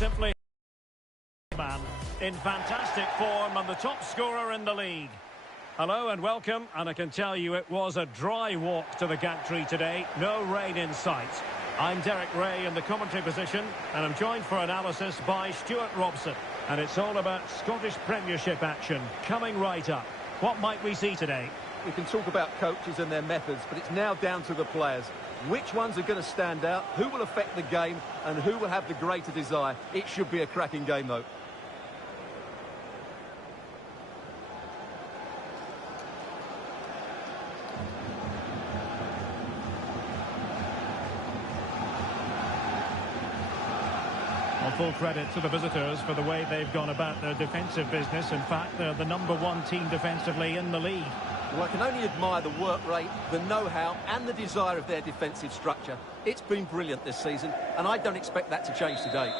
simply man in fantastic form and the top scorer in the league. Hello and welcome, and I can tell you it was a dry walk to the gantry today. No rain in sight. I'm Derek Ray in the commentary position, and I'm joined for analysis by Stuart Robson. And it's all about Scottish Premiership action coming right up. What might we see today? We can talk about coaches and their methods, but it's now down to the players. Which ones are going to stand out, who will affect the game, and who will have the greater desire. It should be a cracking game, though. Well, full credit to the visitors for the way they've gone about their defensive business. In fact, they're the #1 team defensively in the league. Well, I can only admire the work rate, the know-how and the desire of their defensive structure. It's been brilliant this season, and I don't expect that to change today.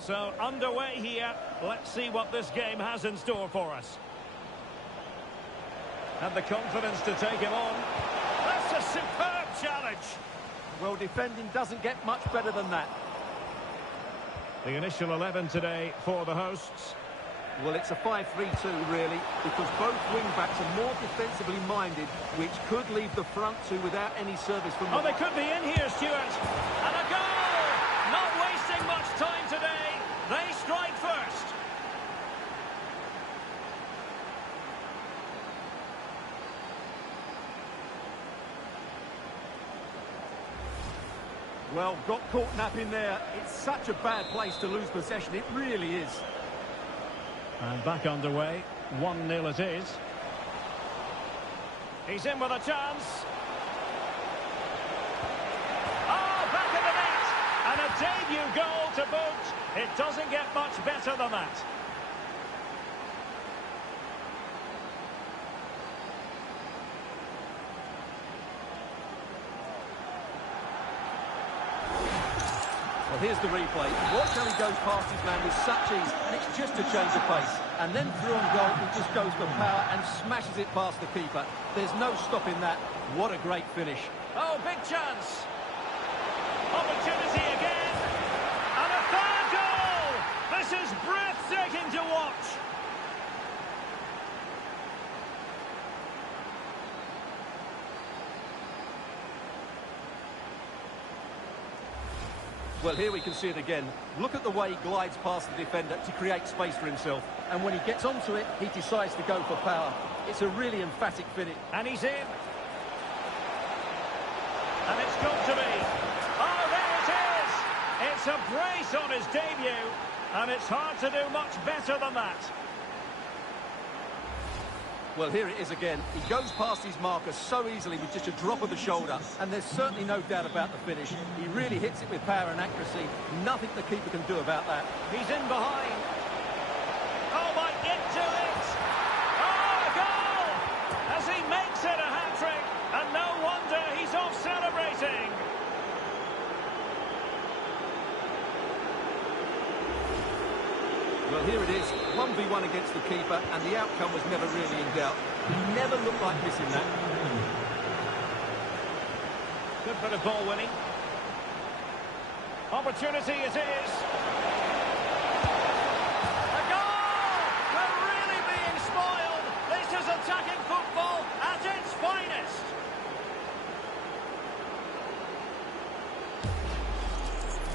So, underway here. Let's see what this game has in store for us. And the confidence to take him on. That's a superb challenge. Well, defending doesn't get much better than that. The initial 11 today for the hosts. Well, it's a 5-3-2, really, because both wing-backs are more defensively minded, which could leave the front two without any service from the... Oh, they could be in here, Stuart. And a goal! Not wasting much time today. They strike first. Well, got caught napping there. It's such a bad place to lose possession. It really is. And back underway. 1-0 it is. He's in with a chance. Oh, back of the net. And a debut goal to boot. It doesn't get much better than that. Well, here's the replay. Watch how he goes past his man with such ease, and it's just a change of pace. And then through on goal, he just goes for power and smashes it past the keeper. There's no stopping that. What a great finish. Oh, big chance. Opportunity again. And a third goal! This is breathtaking to watch. Well, here we can see it again. Look at the way he glides past the defender to create space for himself. And when he gets onto it, he decides to go for power. It's a really emphatic finish. And he's in. And it's got to be. Oh, there it is! It's a brace on his debut. And it's hard to do much better than that. Well, here it is again. He goes past his marker so easily with just a drop of the shoulder. And there's certainly no doubt about the finish. He really hits it with power and accuracy. Nothing the keeper can do about that. He's in behind. Oh, might get to it. Oh, a goal! As he makes it a hat-trick. And no wonder he's off celebrating. Well, here it is, 1v1 against the keeper, and the outcome was never really in doubt. He never looked like missing that. Good bit of ball winning. Opportunity it is. A goal! We're really being spoiled. This is attacking football at its finest.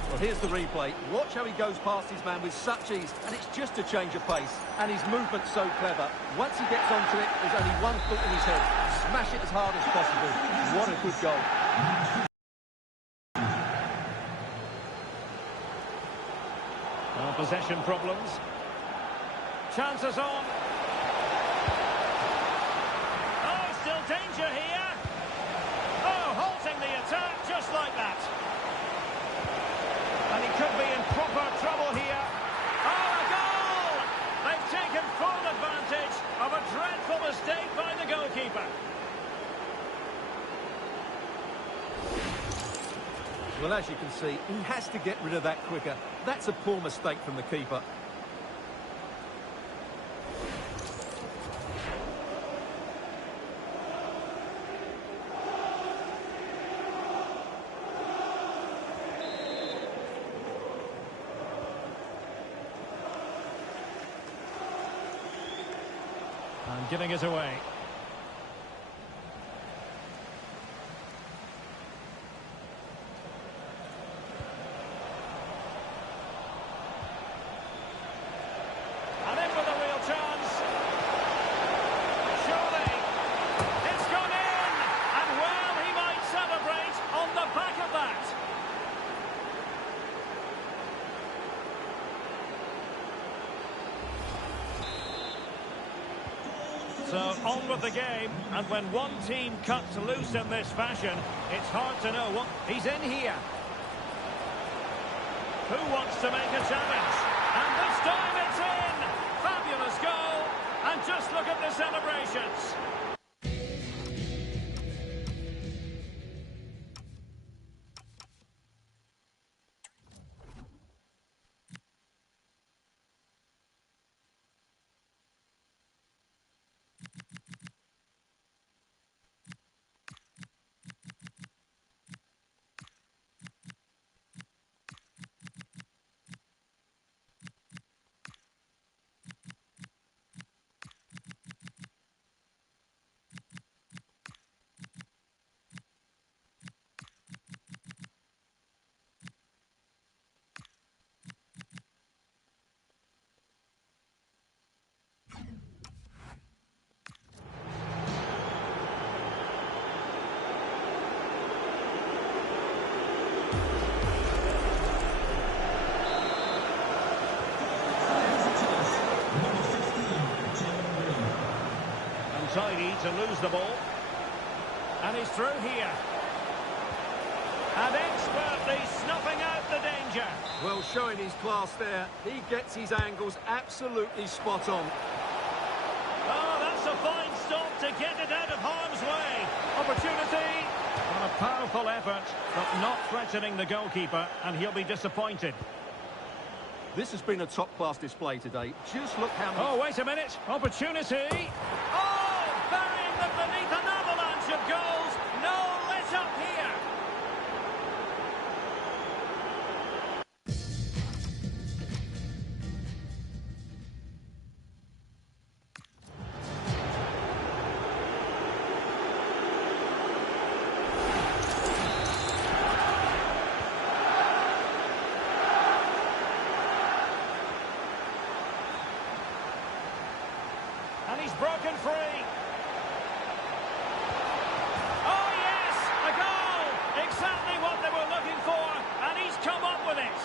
Well, here's the replay. Watch how he goes past his man with such ease, and it's just a change of pace. And his movement's so clever. Once he gets onto it, there's only one foot in his head. Smash it as hard as possible. What a good goal. Well, possession problems. Chances on. Oh, still danger here. Oh, halting the attack just like that. And he could be in proper trouble here. Oh, a goal! They've taken full advantage of a dreadful mistake by the goalkeeper. Well, as you can see, he has to get rid of that quicker. That's a poor mistake from the keeper. And giving it away. And in with a real chance. Surely. It's gone in. And well, he might celebrate on the back of that. So on with the game, and when one team cuts loose in this fashion, it's hard to know what... He's in here. Who wants to make a challenge? And this time it's in! Fabulous goal, and just look at the celebrations. Tidy to lose the ball. And he's through here. And expertly snuffing out the danger. Well, showing his class there. He gets his angles absolutely spot on. Oh, that's a fine stop to get it out of harm's way. Opportunity. And a powerful effort, but not threatening the goalkeeper, and he'll be disappointed. This has been a top-class display today. Just look how many... Oh, wait a minute. Opportunity. Oh! Burying them beneath an avalanche of goals. No let up here. And he's broken free. Exactly what they were looking for, and he's come up with it.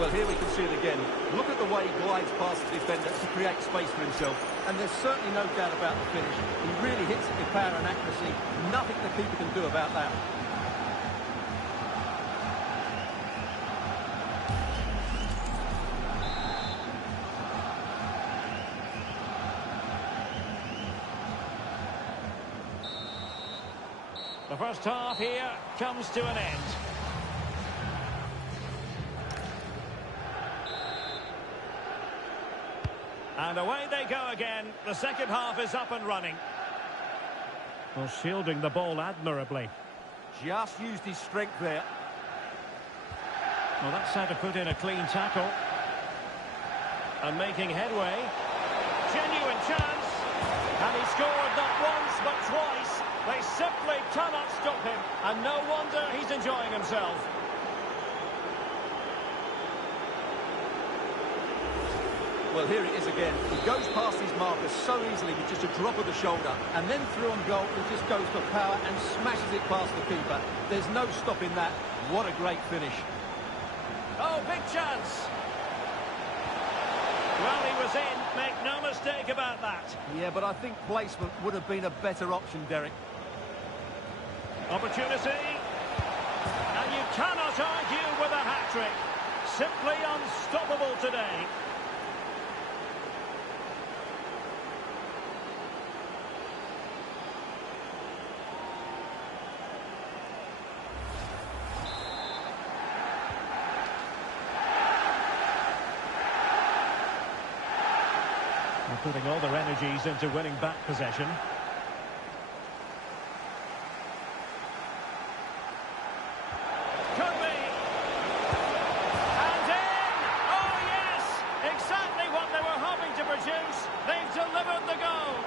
Well, here we can see it again. Look at the way he glides past the defender to create space for himself. And there's certainly no doubt about the finish. He really hits it with power and accuracy. Nothing the keeper can do about that. The first half here comes to an end. And away they go again. The second half is up and running. Well, shielding the ball admirably. Just used his strength there. Well, that's how to put in a clean tackle. And making headway. Genuine chance. And he scored not once but twice. They simply cannot stop him, and no wonder he's enjoying himself. Well, here it is again. He goes past his marker so easily with just a drop of the shoulder, and then through on goal, he just goes for power and smashes it past the keeper. There's no stopping that. What a great finish. Oh, big chance. Well, he was in. Make no mistake about that. Yeah, but I think placement would have been a better option, Derek. Opportunity. And you cannot argue with a hat-trick. Simply unstoppable today. They're putting all their energies into winning back possession. Could be. And in! Oh, yes! Exactly what they were hoping to produce. They've delivered the goal.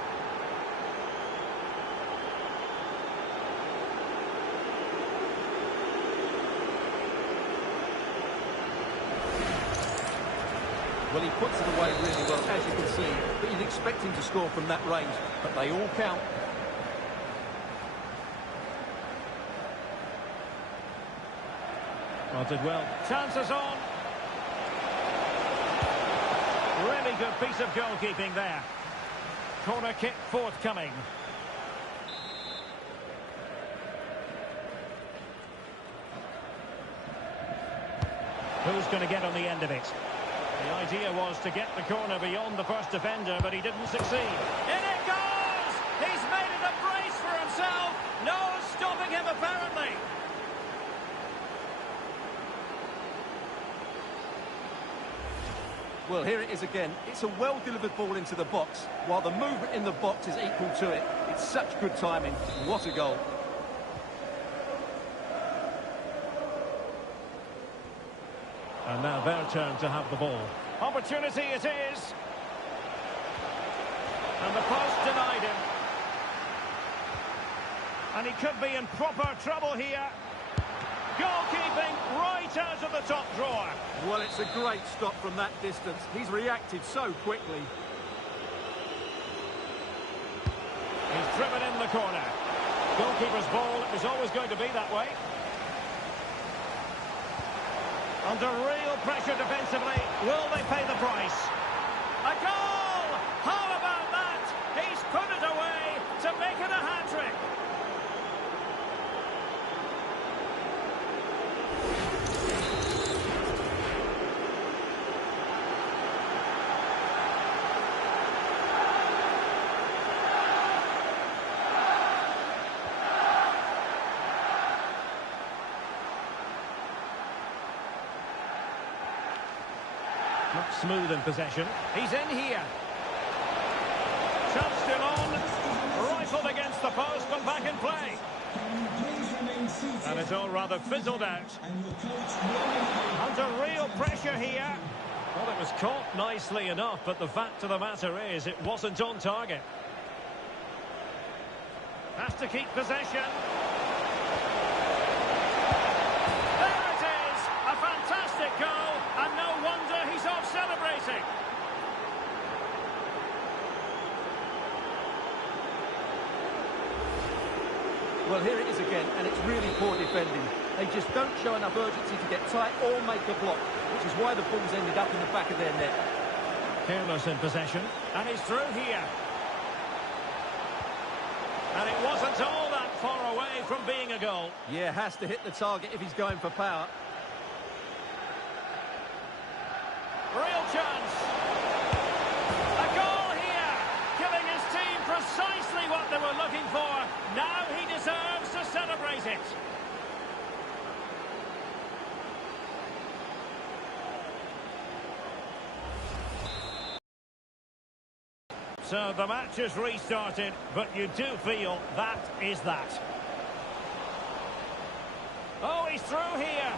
Well, he puts it away really well, as you can see, but you'd expect him to score from that range, but they all count. Well, did well. Chances on. Really good piece of goalkeeping there. Corner kick forthcoming. Who's going to get on the end of it? The idea was to get the corner beyond the first defender, but he didn't succeed. In it goes! He's made it a brace for himself. No stopping him, apparently. Well, here it is again. It's a well-delivered ball into the box, while the movement in the box is equal to it. It's such good timing. What a goal. And now their turn to have the ball. Opportunity it is. And the post denied him. And he could be in proper trouble here. Goalkeeping right out of the top drawer. Well, it's a great stop from that distance. He's reacted so quickly. He's driven in the corner. Goalkeeper's ball, it was always going to be that way. Under real pressure defensively, will they pay the price? A goal! How about that? He's put it away to make it a hat-trick. Not smooth in possession. He's in here. Shot still on. Rifled against the post, but back in play. And it's all rather fizzled out. Under real pressure here. Well, it was caught nicely enough, but the fact of the matter is it wasn't on target. Has to keep possession. There it is! A fantastic goal, and no wonder he's off celebrating. Well, here it is again, and it's really poor defending. They just don't show enough urgency to get tight or make a block, which is why the ball's ended up in the back of their net. Careless in possession, and he's through here. And it wasn't all that far away from being a goal. Yeah, has to hit the target if he's going for power. Real chance. A goal here, giving his team precisely what they were looking for. Now he deserves to celebrate it. So the match is restarted, but you do feel that is that. Oh, he's through here.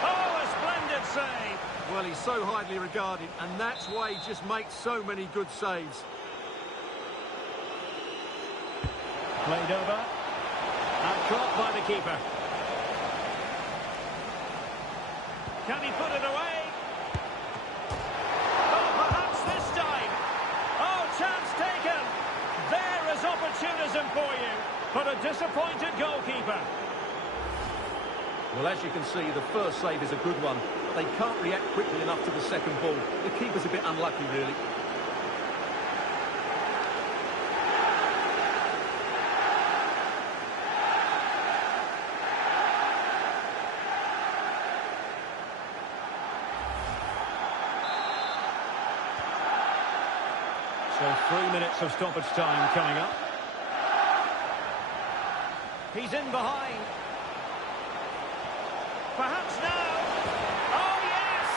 Oh, a splendid save. Well, he's so highly regarded, and that's why he just makes so many good saves. Played over. And caught by the keeper. Can he put it away? Oh, perhaps this time. Oh, chance taken. There is opportunism for you. But a disappointed goalkeeper. Well, as you can see, the first save is a good one, but they can't react quickly enough to the second ball. The keeper's a bit unlucky, really. So 3 minutes of stoppage time coming up. He's in behind. Perhaps now. Oh, yes!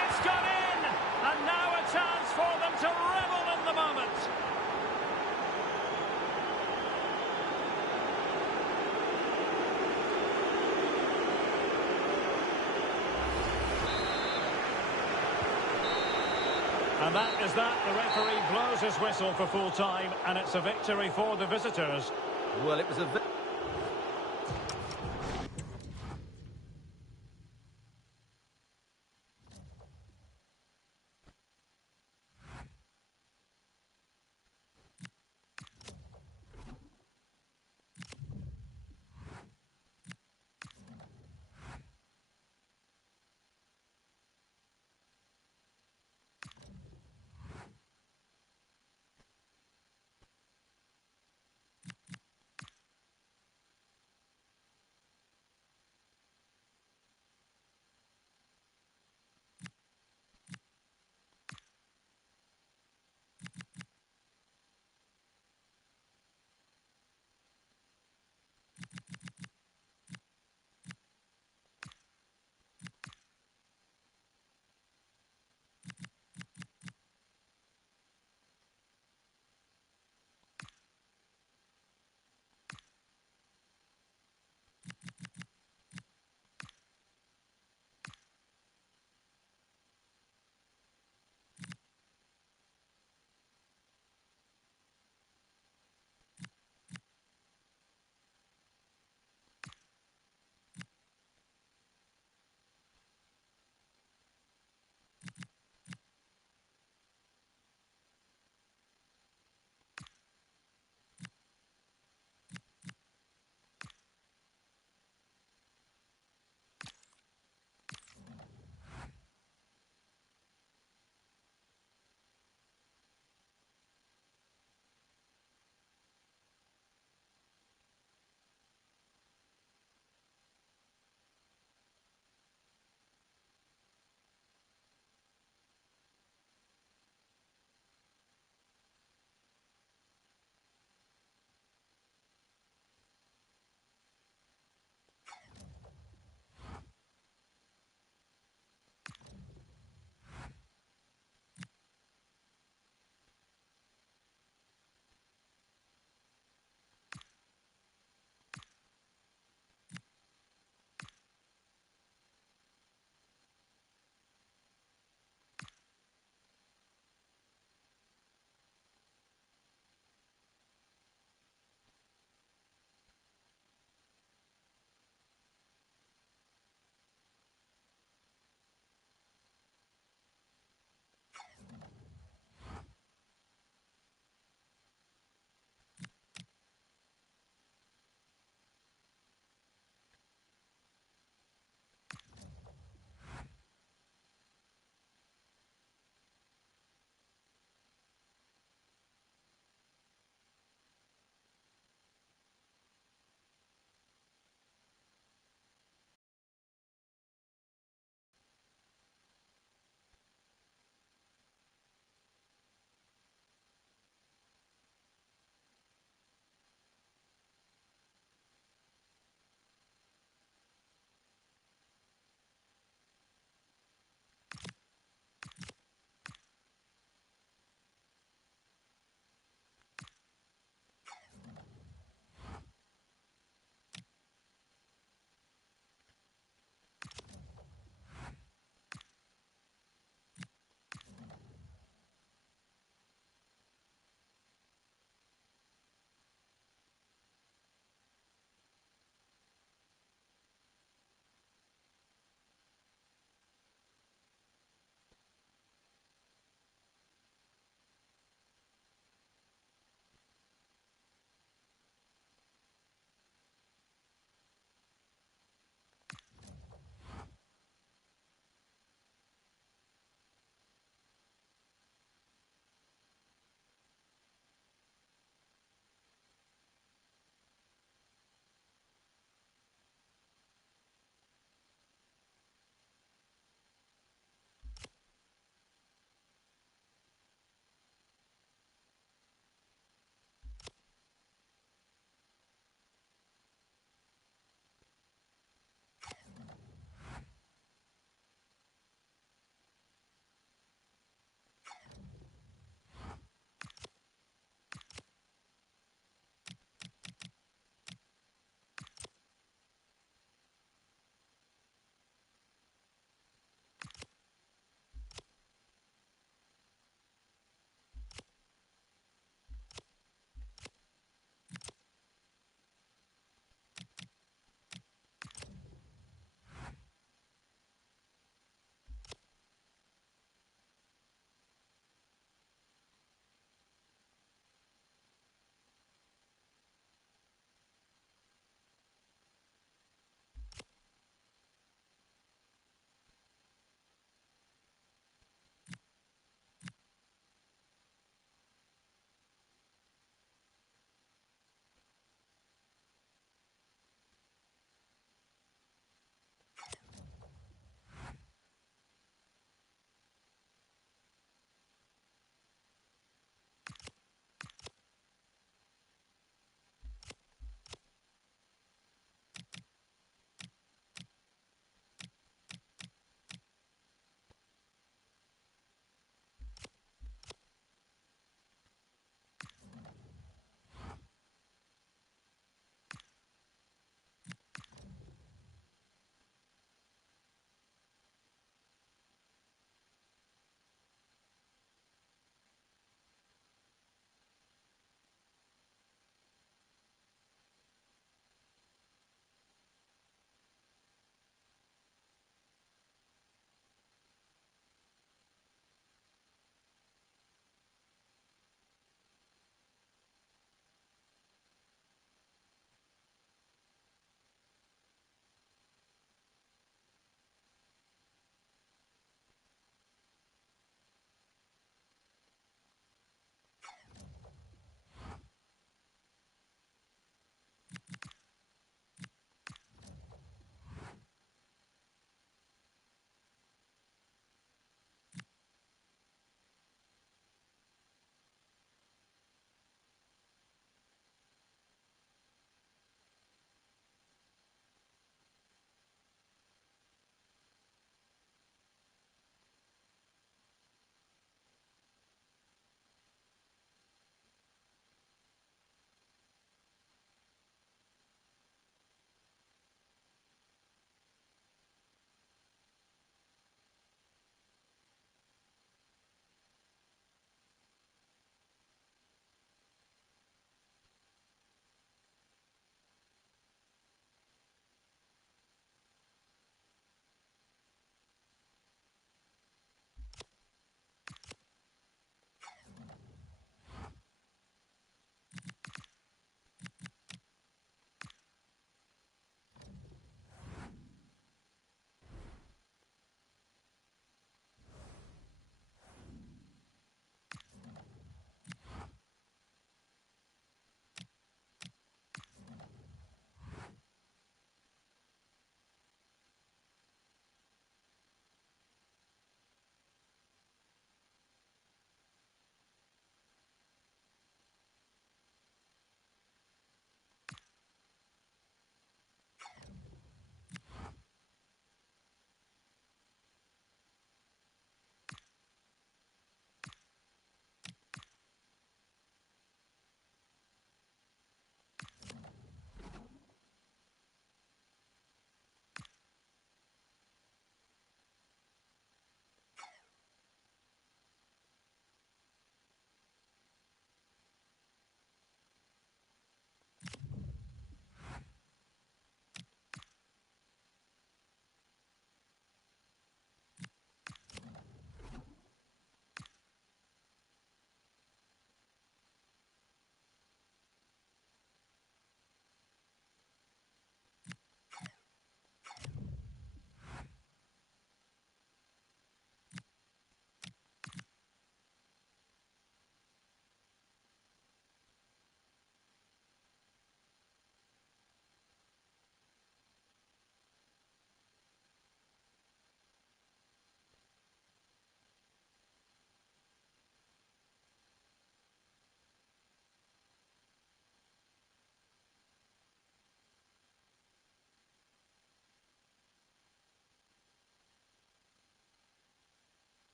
It's gone in! And now a chance for them to And that is that. The referee blows his whistle for full time, and it's a victory for the visitors. Well, it was a...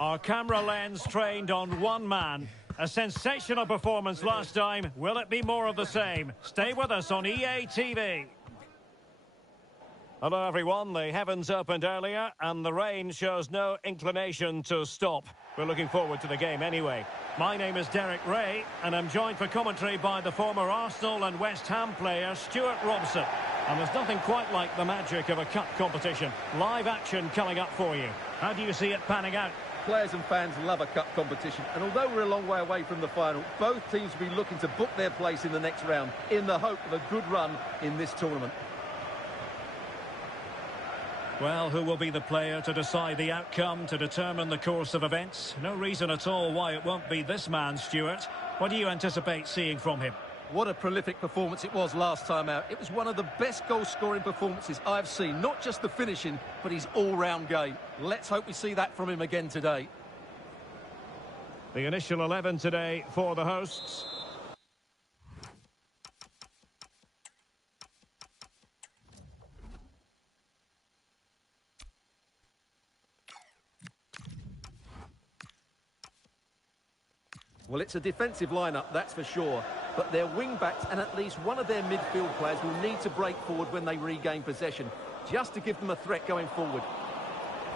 Our camera lens trained on one man. A sensational performance last time. Will it be more of the same? Stay with us on EA TV. Hello everyone, the heavens opened earlier and the rain shows no inclination to stop. We're looking forward to the game anyway. My name is Derek Ray and I'm joined for commentary by the former Arsenal and West Ham player Stuart Robson. And there's nothing quite like the magic of a cup competition. Live action coming up for you. How do you see it panning out? Players and fans love a cup competition, and although we're a long way away from the final, both teams will be looking to book their place in the next round in the hope of a good run in this tournament. Well, who will be the player to decide the outcome, to determine the course of events? No reason at all why it won't be this man, Stuart. What do you anticipate seeing from him? What a prolific performance it was last time out. It was one of the best goal-scoring performances I've seen. Not just the finishing, but his all-round game. Let's hope we see that from him again today. The initial 11 today for the hosts. Well, it's a defensive lineup, that's for sure. But their wing-backs and at least one of their midfield players will need to break forward when they regain possession, just to give them a threat going forward.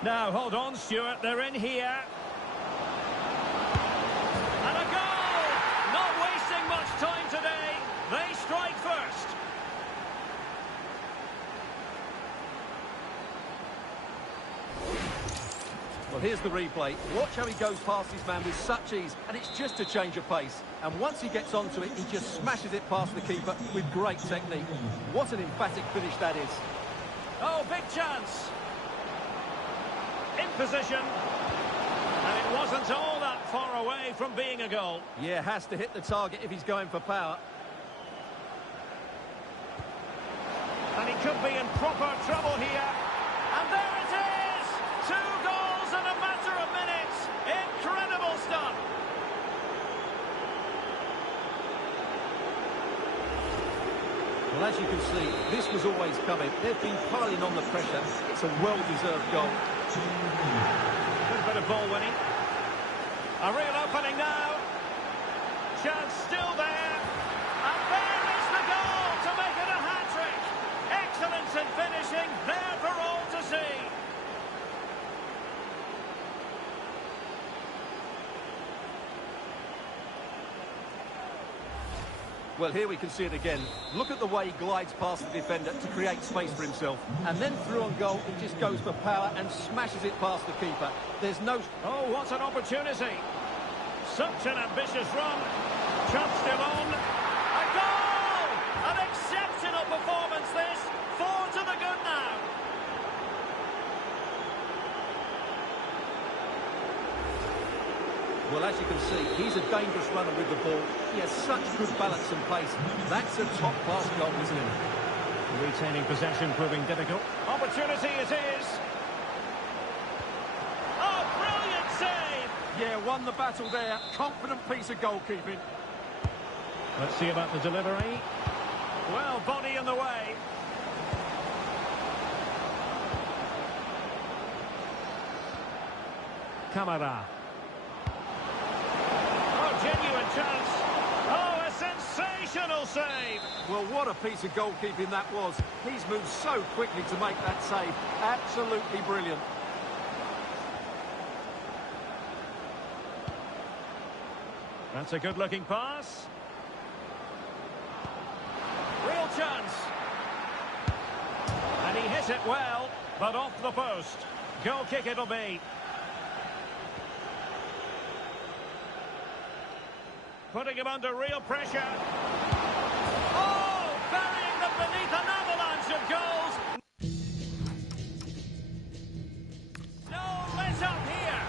Now, hold on, Stuart. They're in here. And a goal! Not wasting much time today. They strike first. Well, here's the replay. Watch how he goes past his man with such ease, and it's just a change of pace. And once he gets onto it, he just smashes it past the keeper with great technique. What an emphatic finish that is. Oh, big chance. In position. And it wasn't all that far away from being a goal. Yeah, has to hit the target if he's going for power. And he could be in proper trouble here. And there it is! 2 goals in a matter of minutes. Incredible stuff. Well, as you can see, this was always coming. They've been piling on the pressure. It's a well-deserved goal. Good bit of ball winning. A real opening now. Chance still there. And there is the goal to make it a hat-trick. Excellence in finishing, there for all to see. Well, here we can see it again. Look at the way he glides past the defender to create space for himself. And then through on goal, he just goes for power and smashes it past the keeper. There's no... Oh, what an opportunity. Such an ambitious run. Chance still on. A goal! An exceptional performance this. 4 to the good now. Well, as you can see, he's a dangerous runner with the ball. He has such good balance and pace. That's a top-class goal, isn't it? Retaining possession proving difficult. Opportunity it is. Oh, brilliant save! Yeah, won the battle there. Confident piece of goalkeeping. Let's see about the delivery. Well, body in the way. Camara. Genuine chance. Oh, a sensational save. Well, what a piece of goalkeeping that was. He's moved so quickly to make that save. Absolutely brilliant. That's a good-looking pass. Real chance. And he hit it well, but off the post. Goal kick it'll be. Putting him under real pressure. Oh, burying them beneath an avalanche of goals. No let up here.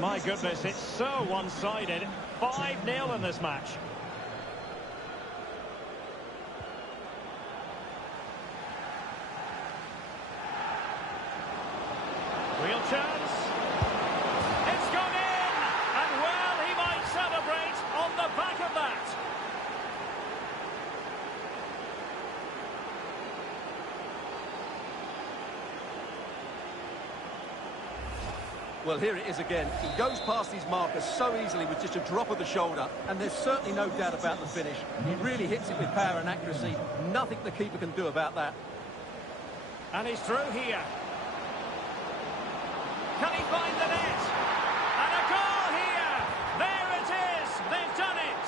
My goodness, it's so one-sided. 5-0 in this match. Real chance. It's gone in. And well, he might celebrate on the Well, here it is again. He goes past his marker so easily with just a drop of the shoulder, and there's certainly no doubt about the finish. He really hits it with power and accuracy. Nothing the keeper can do about that. And he's through here. Can he find the net? And a goal here! There it is! They've done it!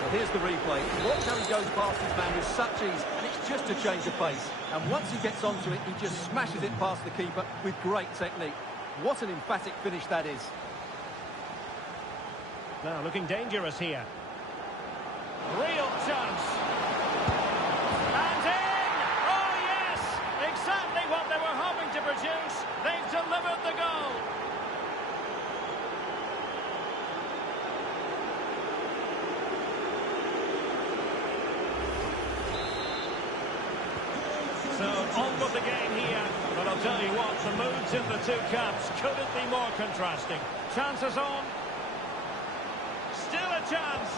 Well, here's the replay. Watch how he goes past his man with such ease, and it's just a change of pace. And once he gets onto it, he just smashes it past the keeper with great technique. What an emphatic finish that is. Now, looking dangerous here. Real chance. And in! Oh, yes! Exactly what they were hoping to produce. They've delivered the goal. So, on with the game here. But I'll tell you what, the moods in the two camps couldn't be more contrasting. Chances on. Still a chance.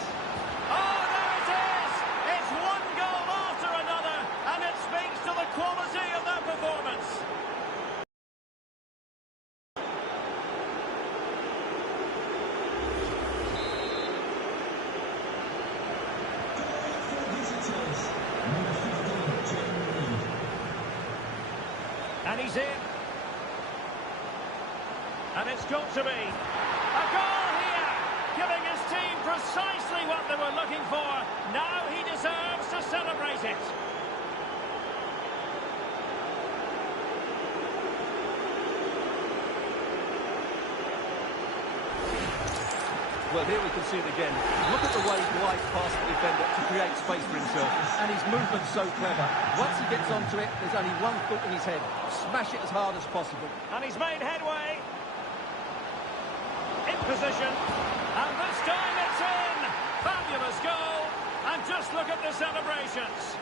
Oh, there it is! It's one goal after another, and it speaks to the quality of their performance. And he's in. And it's got to be a goal here, giving his team precisely what they were looking for. Now he deserves to celebrate it. Well, here we can see it again. Look at the way he glides past the defender to create space for himself. And his movement's so clever. Once he gets onto it, there's only one thought in his head. Smash it as hard as possible. And he's made headway. In position. And this time it's in. Fabulous goal. And just look at the celebrations.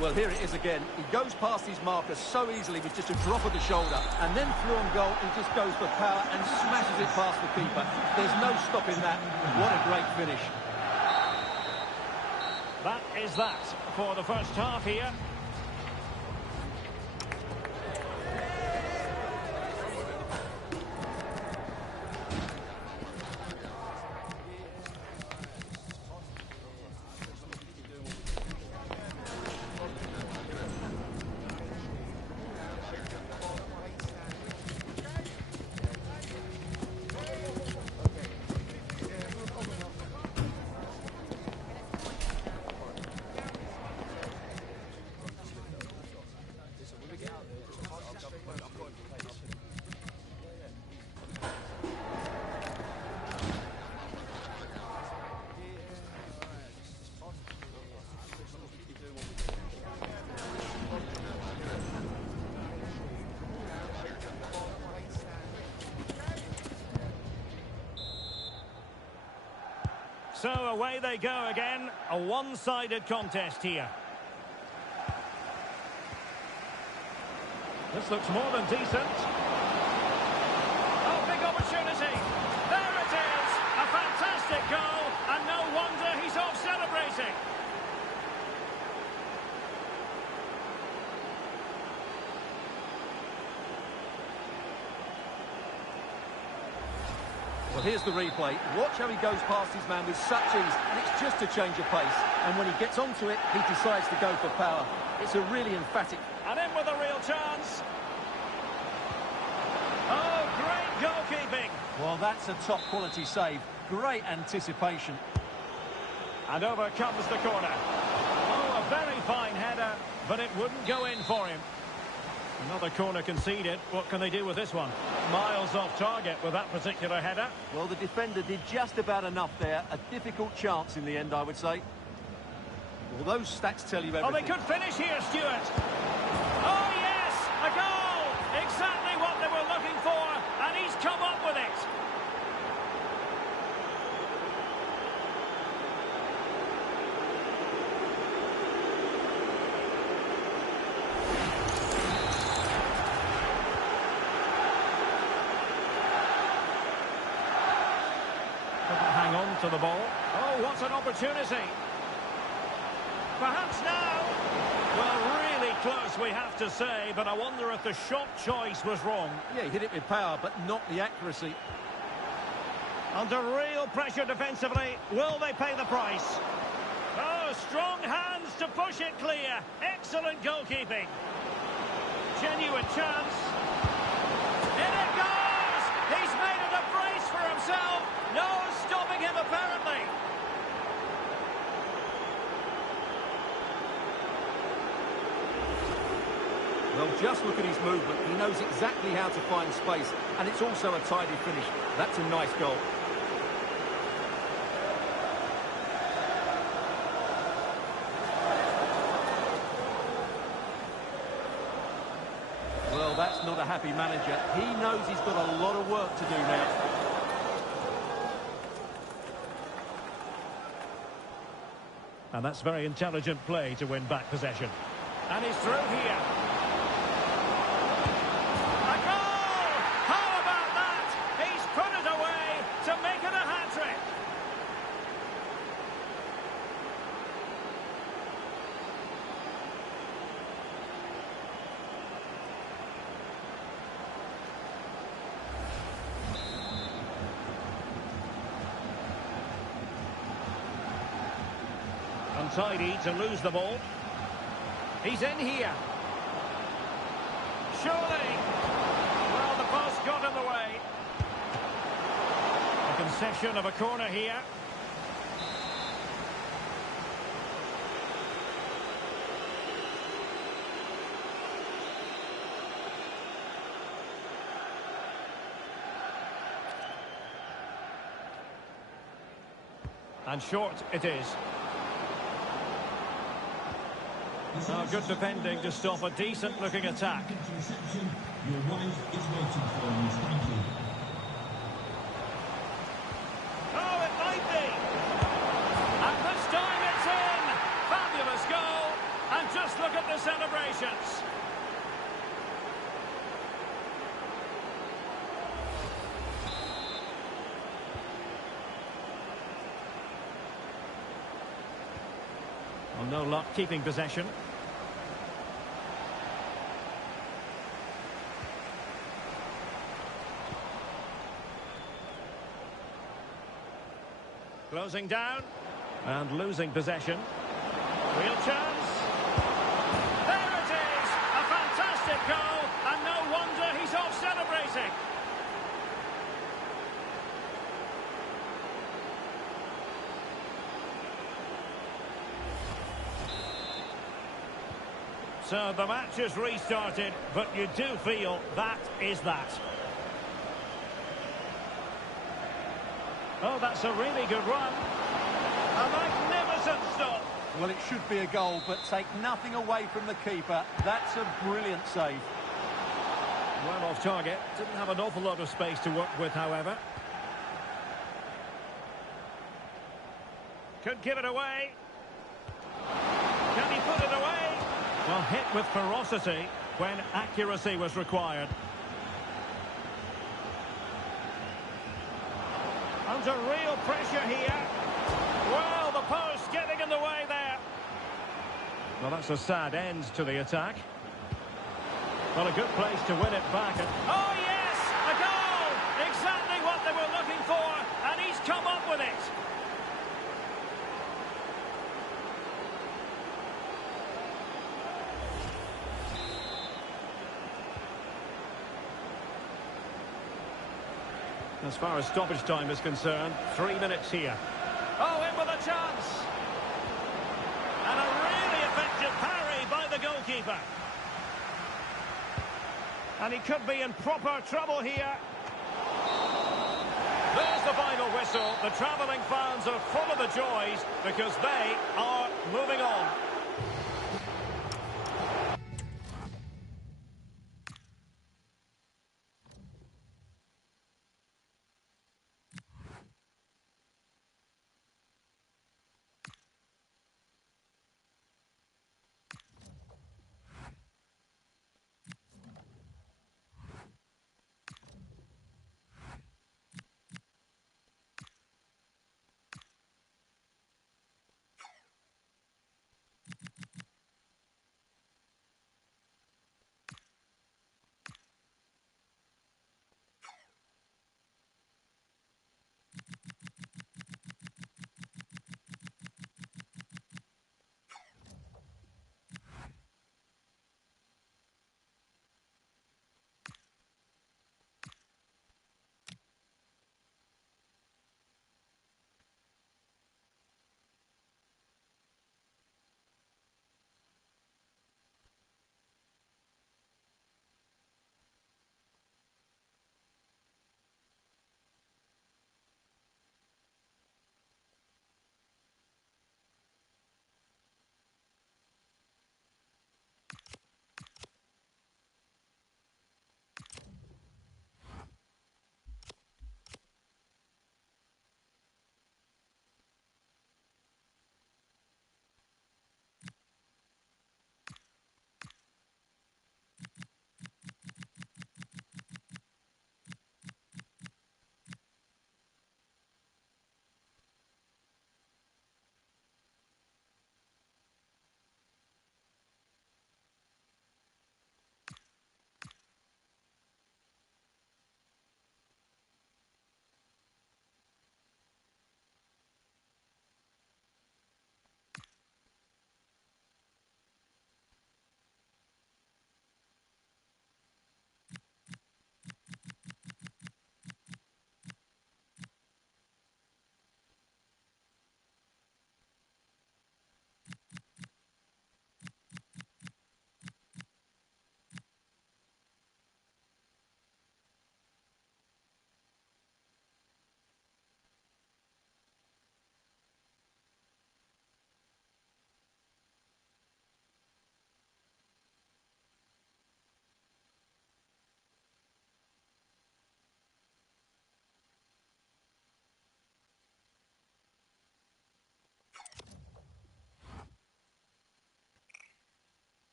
Well, here it is again. He goes past his marker so easily with just a drop of the shoulder. And then through on goal, he just goes for power and smashes it past the keeper. There's no stopping that. What a great finish. That is that for the first half here. So away they go again, a one-sided contest here. This looks more than decent. Oh, big opportunity. There it is, a fantastic goal, and no wonder he's off celebrating. Well, here's the replay. Watch how he goes past his man with such ease, and it's just a change of pace. And when he gets onto it, he decides to go for power. It's a really emphatic... And in with a real chance. Oh, great goalkeeping. Well, that's a top-quality save. Great anticipation. And over comes the corner. Oh, a very fine header, but it wouldn't go in for him. Another corner conceded. What can they do with this one? Miles off target with that particular header. Well, the defender did just about enough there. A difficult chance in the end, I would say. Well, those stats tell you everything. Oh, they could finish here, Stuart. Oh, yes! A goal! Exactly what they were looking for, and he's come up with it. to the ball. Oh, what an opportunity. Perhaps now. Well, really close, we have to say, but I wonder if the shot choice was wrong. Yeah, he hit it with power, but not the accuracy. Under real pressure defensively, will they pay the price? Oh, strong hands to push it clear. Excellent goalkeeping. Genuine chance. In it goes! He's made it a brace for himself. No stopping him, apparently. Well, just look at his movement. He knows exactly how to find space, and it's also a tidy finish. That's a nice goal. Well, that's not a happy manager. He knows he's got a lot of work to do now. And that's very intelligent play to win back possession. And he's through here. A goal! How about that? He's put it away to make it a hat-trick. Untidy to lose the ball. He's in here. Surely. Well, the post got in the way. A concession of a corner here. And short it is. Oh, good defending to stop a decent-looking attack. Your wife is waiting for you. Thank you. Oh, it might be. And this time it's in. Fabulous goal. And just look at the celebrations. Well, no luck keeping possession. Closing down and losing possession. Real chance. There it is! A fantastic goal, and no wonder he's off celebrating. So the match is restarted, but you do feel that is that. Oh, that's a really good run. A magnificent stop. Well, it should be a goal, but take nothing away from the keeper. That's a brilliant save. Well off target. Didn't have an awful lot of space to work with, however. Could give it away. Can he put it away? Well, hit with ferocity when accuracy was required. Under real pressure here. Well, the post getting in the way there. Well, that's a sad end to the attack. Well, a good place to win it back. Oh, yes! A goal! Exactly what they were looking for, and he's come up with it. As far as stoppage time is concerned, 3 minutes here. Oh, in with a chance! And a really effective parry by the goalkeeper. And he could be in proper trouble here. There's the final whistle. The travelling fans are full of the joys because they are moving on.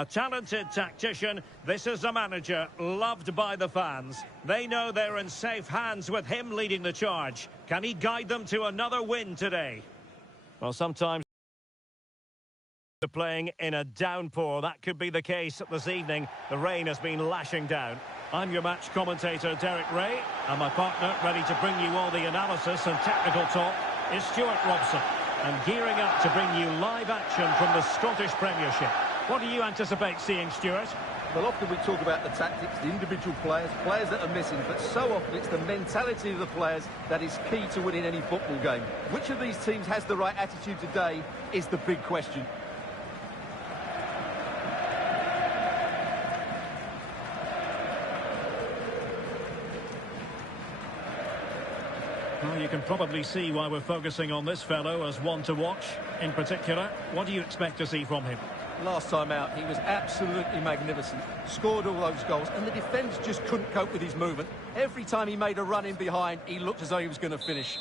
A talented tactician, this is a manager loved by the fans. They know they're in safe hands with him leading the charge. Can he guide them to another win today? Well, sometimes playing in a downpour. That could be the case this evening. The rain has been lashing down. I'm your match commentator, Derek Ray, and my partner, ready to bring you all the analysis and technical talk, is Stuart Robson. And gearing up to bring you live action from the Scottish Premiership. What do you anticipate seeing, Stuart? Well, often we talk about the tactics, the individual players, players that are missing, but so often it's the mentality of the players that is key to winning any football game. Which of these teams has the right attitude today is the big question. Well, you can probably see why we're focusing on this fellow as one to watch. In particular, what do you expect to see from him? Last time out, he was absolutely magnificent. Scored all those goals, and the defenders just couldn't cope with his movement. Every time he made a run in behind, he looked as though he was going to finish.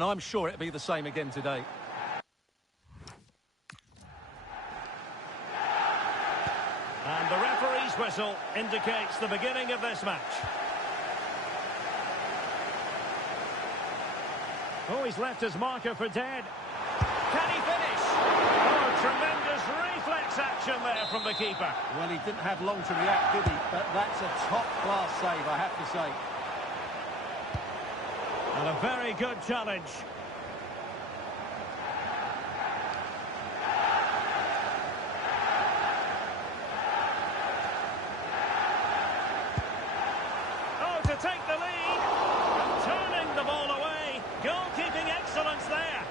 And I'm sure it'll be the same again today. And the referee's whistle indicates the beginning of this match. Oh, he's left his marker for dead. Can he finish? Oh, tremendous reflex action there from the keeper. Well, he didn't have long to react, did he? But that's a top-class save, I have to say. And a very good challenge. Oh, to take the lead. And turning the ball away. Goalkeeping excellence there.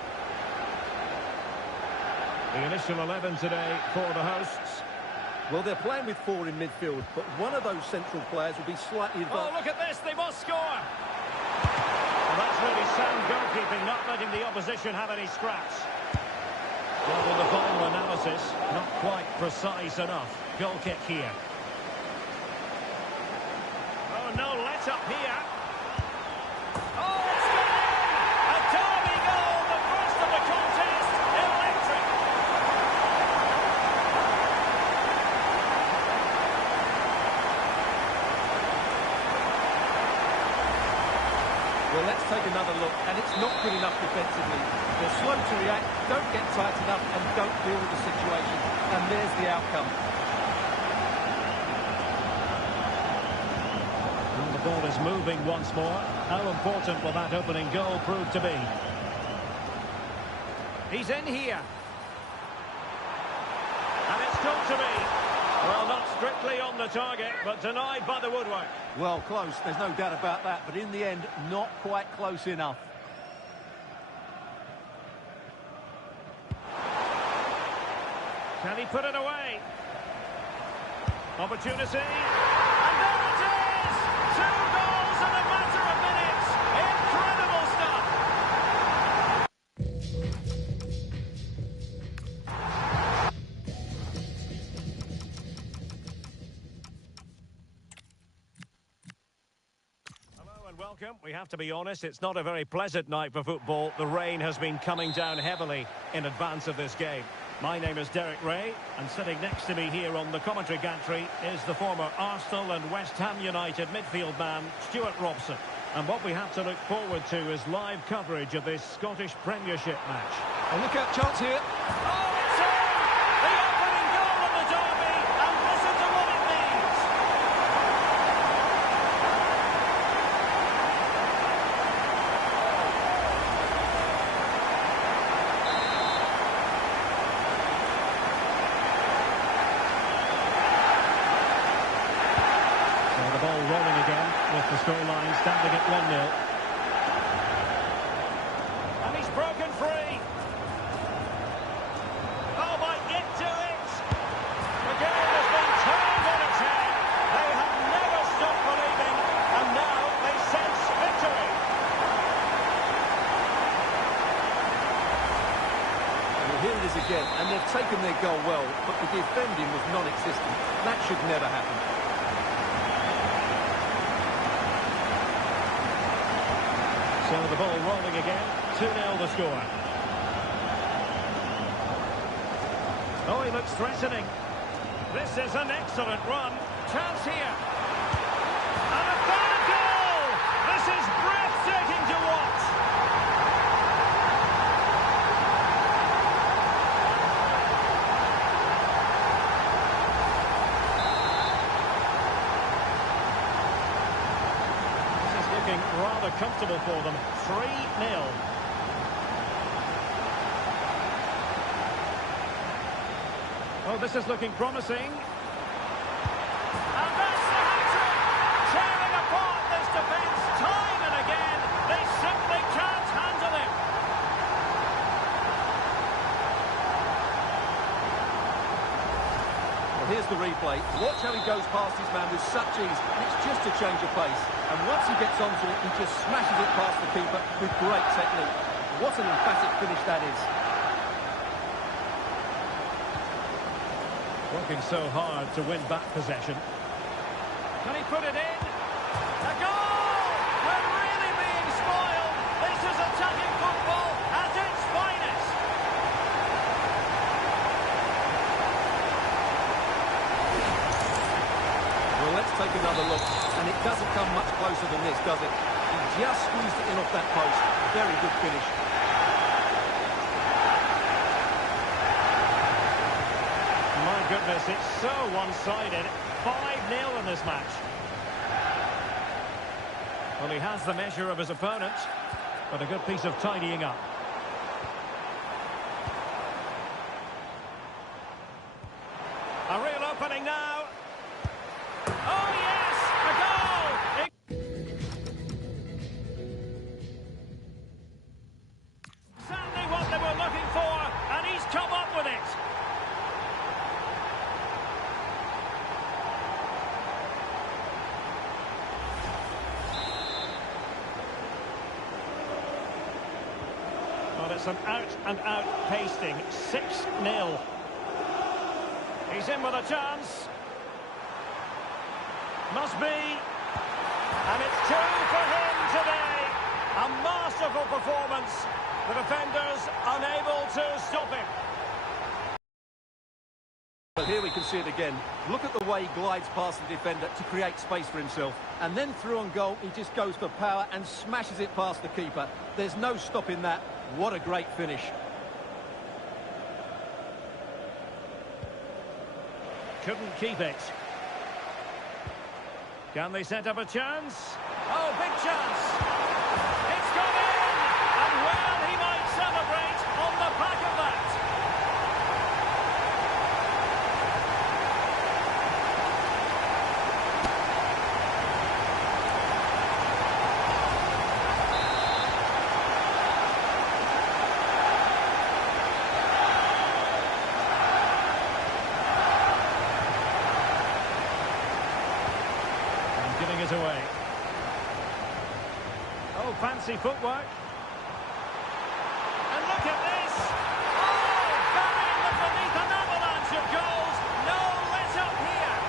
The initial 11 today for the hosts. Well, they're playing with 4 in midfield, but one of those central players will be slightly advanced. Oh, look at this. They must score. Well, that's really sound goalkeeping, not letting the opposition have any scraps. Well, with the final analysis, not quite precise enough. Goal kick here. Oh, no let-up here. Oh, it's gone in! A derby goal, the first of the contest. Electric. Well, let's take another look, and it's not good enough defensively. They're slow to react, don't get tight enough, and don't deal with the situation. And there's the outcome. And the ball is moving once more. How important will that opening goal prove to be? He's in here. And it's got to be. Well, not strictly on the target, but denied by the woodwork. Well, close, there's no doubt about that, but in the end, not quite close enough. Can he put it away? Opportunity. And there it is! 2 goals in a matter of minutes. Incredible stuff. Hello and welcome. We have to be honest, it's not a very pleasant night for football. The rain has been coming down heavily in advance of this game. My name is Derek Ray, and sitting next to me here on the commentary gantry is the former Arsenal and West Ham United midfield man, Stuart Robson. And what we have to look forward to is live coverage of this Scottish Premiership match. A look-out chance here. Oh, it's in! The opening goal of the derby, and listen to what it means. The ball rolling again with the scoreline standing at 1-0. And he's broken free. Oh, might get to it. The game has been turned on its head. They have never stopped believing, and now they sense victory. Well, here it is again, and they've taken their goal well, but the defending was non-existent. That should never happen. So the ball rolling again, 2-0 the score. Oh, he looks threatening. This is an excellent run. Chance here. And a third goal! This is breathtaking to watch. Rather comfortable for them. 3-0. Oh, this is looking promising. And that's the hat-trick! Tearing apart this defence time and again. They simply can't handle him. Well, here's the replay. Watch how he goes past his man with such ease, and it's just a change of pace. And once he gets onto it, he just smashes it past the keeper with great technique. What an emphatic finish that is. Working so hard to win back possession. Can he put it in? A goal! We're really being spoiled. This is attacking football. another look, and it doesn't come much closer than this, does it? He just squeezed it in off that post. Very good finish. My goodness, it's so one-sided. 5-0 in this match. Well, he has the measure of his opponent, but a good piece of tidying up. A real opening now. Oh, yes! A goal! Certainly what they were looking for, and he's come up with it. Well, it's an out-and-out pasting. 6-0. He's in with a chance. Must be. And it's 2 for him today. A masterful performance. The defenders unable to stop him. But here we can see it again. Look at the way he glides past the defender to create space for himself. And then through on goal, he just goes for power and smashes it past the keeper. There's no stopping that. What a great finish. Couldn't keep it. Can they set up a chance? Oh, big chance! It's gone in! And well, he might celebrate on the back of that. Giving it away. Oh, fancy footwork. And look at this! Oh, burying them beneath an avalanche of goals. No let up here.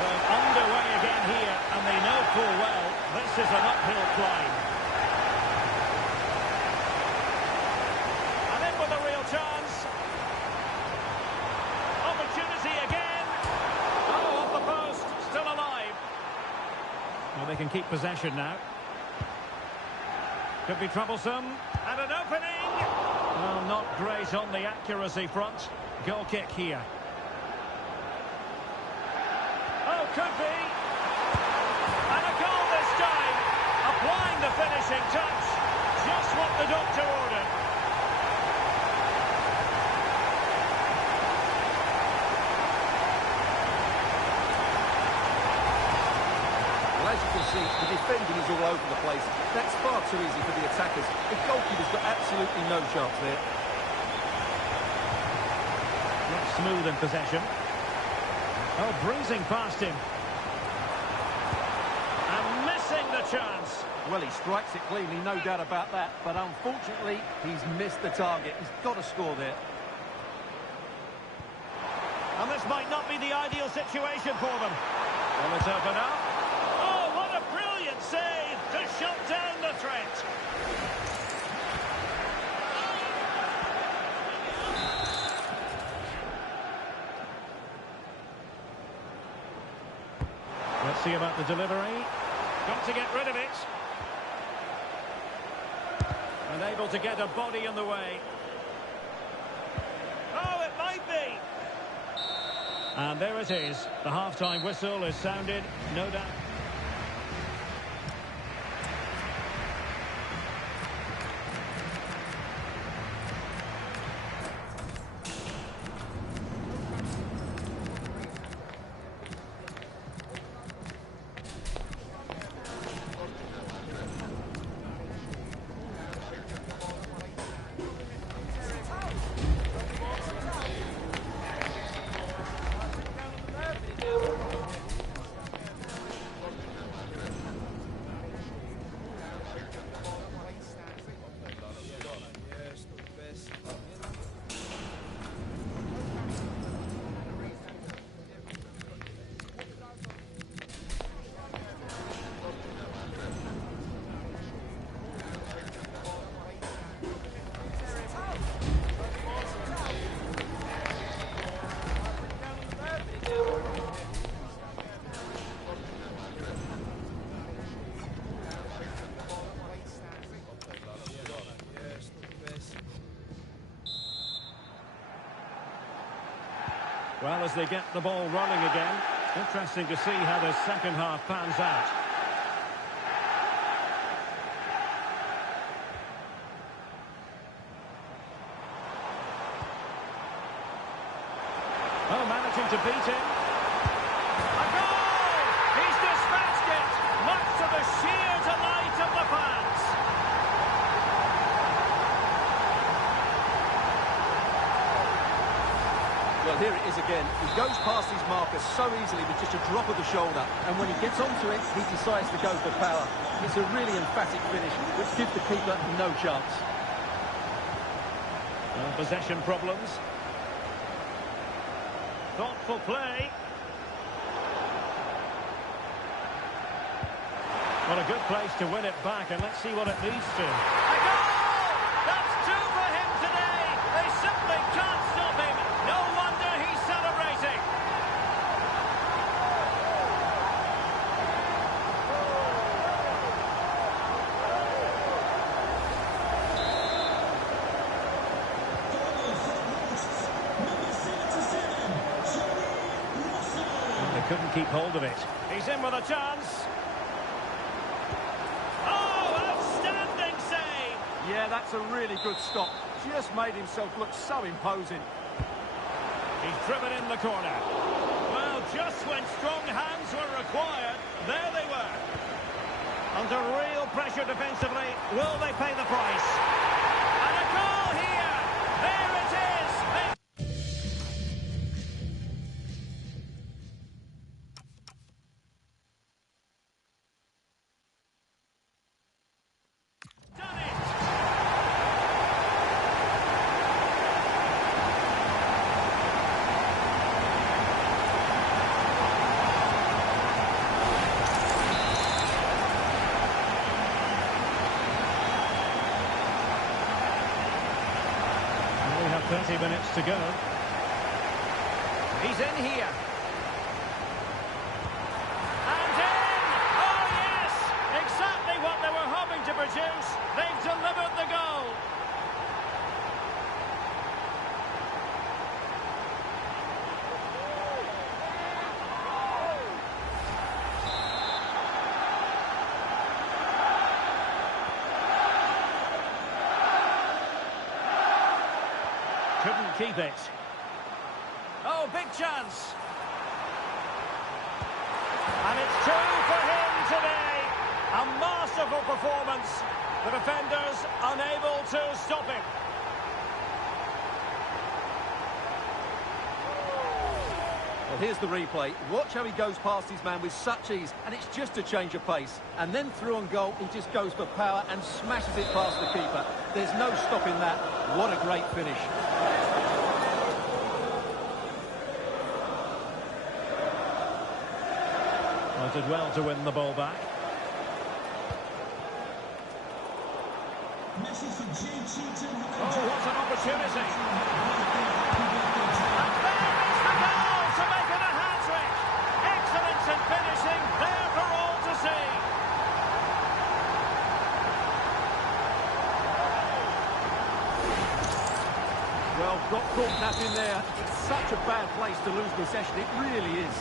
So underway again here, and they know full well this is an uphill climb. Chance. Opportunity again. Oh, off the post. Still alive. Well, they can keep possession now. Could be troublesome. And an opening. Well, not great on the accuracy front. Goal kick here. Oh, could be. And a goal this time. Applying the finishing touch. Just what the doctor ordered. As you can see, the defending is all over the place. That's far too easy for the attackers. The goalkeeper's got absolutely no chance there. Not smooth in possession. Oh, breezing past him. And missing the chance. Well, he strikes it cleanly, no doubt about that. But unfortunately, he's missed the target. He's got to score there. And this might not be the ideal situation for them. Well, it's open up. Save to shut down the threat. Let's see about the delivery. Got to get rid of it. Unable to get a body in the way. Oh, it might be. And there it is. The half-time whistle is sounded, no doubt. Well, as they get the ball running again, interesting to see how the second half pans out. Oh, managing to beat him. A goal! He's dispatched it, much to the sheer delight of the fans. Well, here it is again. He goes past his marker so easily with just a drop of the shoulder. And when he gets onto it, he decides to go for power. It's a really emphatic finish, which gives the keeper no chance. Possession problems. Thoughtful play. What a good place to win it back, and let's see what it leads to. A goal! That's two for him today. They simply can't stop him. No wonder he's celebrating. They couldn't keep hold of it. He's in with a chance. Yeah, that's a really good stop. Just made himself look so imposing. He's driven in the corner. Well, just when strong hands were required, there they were. Under real pressure defensively, will they pay the price? And a goal here! There it is! Done it! We have 30 minutes to go. He's in here. And in! Oh, yes! Exactly what they were hoping to produce. They've delivered the goal. Couldn't keep it. Oh, big chance. And it's two for him today. A masterful performance. The defenders unable to stop him. Well, here's the replay. Watch how he goes past his man with such ease, and it's just a change of pace. And then through on goal, he just goes for power and smashes it past the keeper. There's no stopping that. What a great finish. Well, did well to win the ball back. Message for J. Oh, what an opportunity. And there is the goal to make it a hat-trick. Excellence in finishing, there for all to see. Well, got caught napping there. It's such a bad place to lose possession. It really is.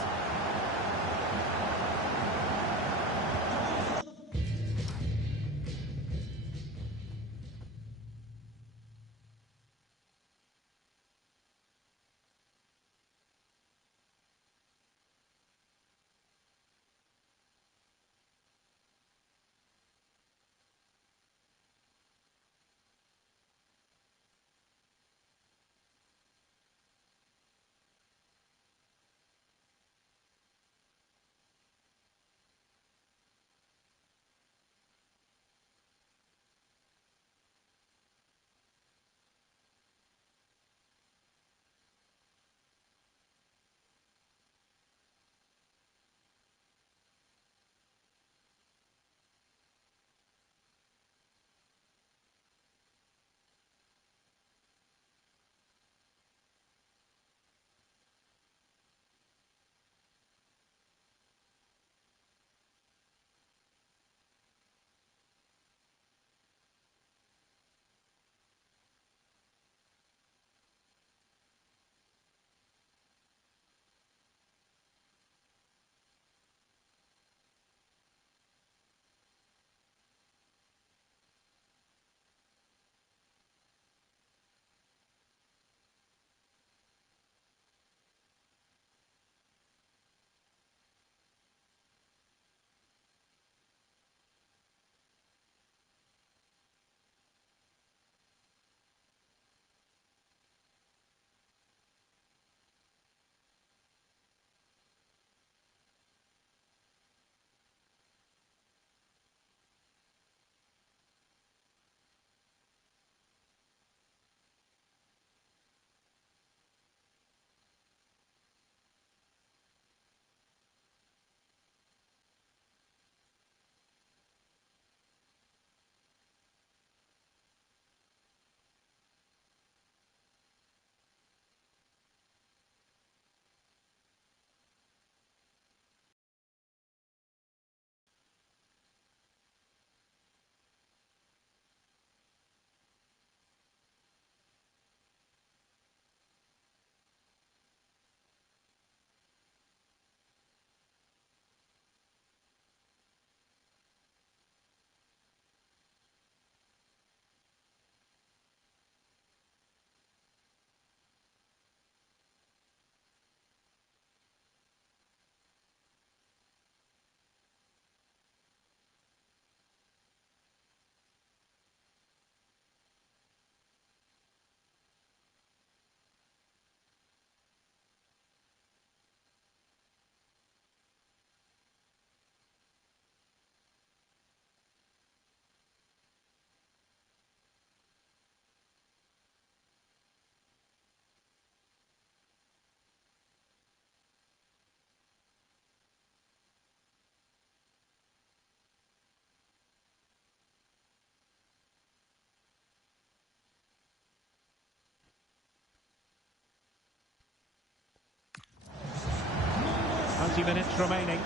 20 minutes remaining.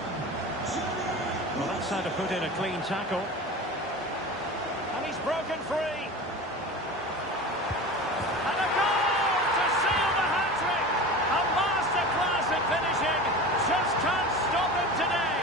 Well, that's how to put in a clean tackle. And he's broken free. And a goal to seal the hat-trick. A masterclass at finishing. Just can't stop him today.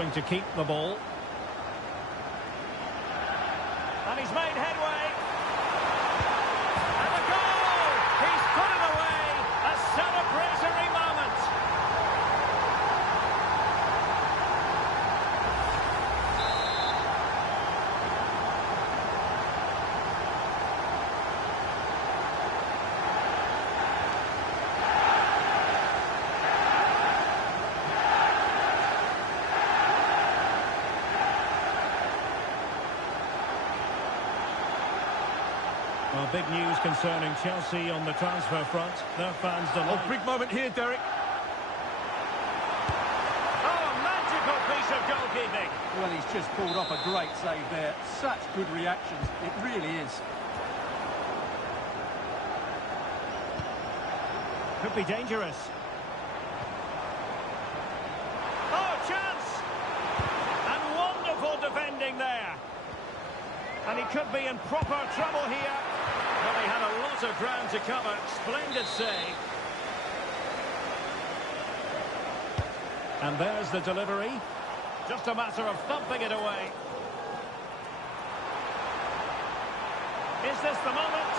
struggling to keep the ball. And he's made headway. And a goal! He's put it away. A celebratory moment. Well, big news concerning Chelsea on the transfer front. Their fans delight. Oh, big moment here, Derek. Oh, a magical piece of goalkeeping. Well, he's just pulled off a great save there. Such good reactions. It really is. Could be dangerous. Oh, chance! And wonderful defending there. And he could be in proper trouble here. Well, he had a lot of ground to cover. Splendid save. And there's the delivery. Just a matter of thumping it away. Is this the moment?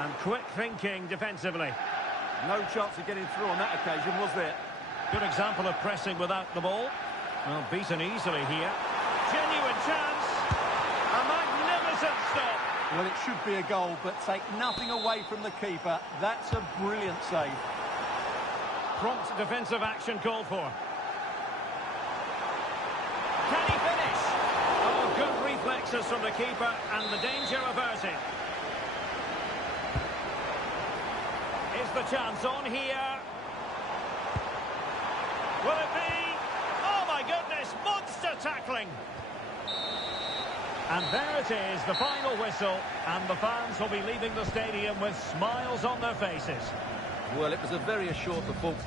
And quick thinking defensively. No chance of getting through on that occasion, was there? Good example of pressing without the ball. Well, beaten easily here. Genuine chance. A magnificent stop. Well, it should be a goal, but take nothing away from the keeper. That's a brilliant save. Prompt defensive action called for. Can he finish? Oh, good reflexes from the keeper and the danger averted. Is the chance on here? Will it be? Oh my goodness, monster tackling. And there it is, the final whistle, and the fans will be leaving the stadium with smiles on their faces. Well, it was a very assured performance.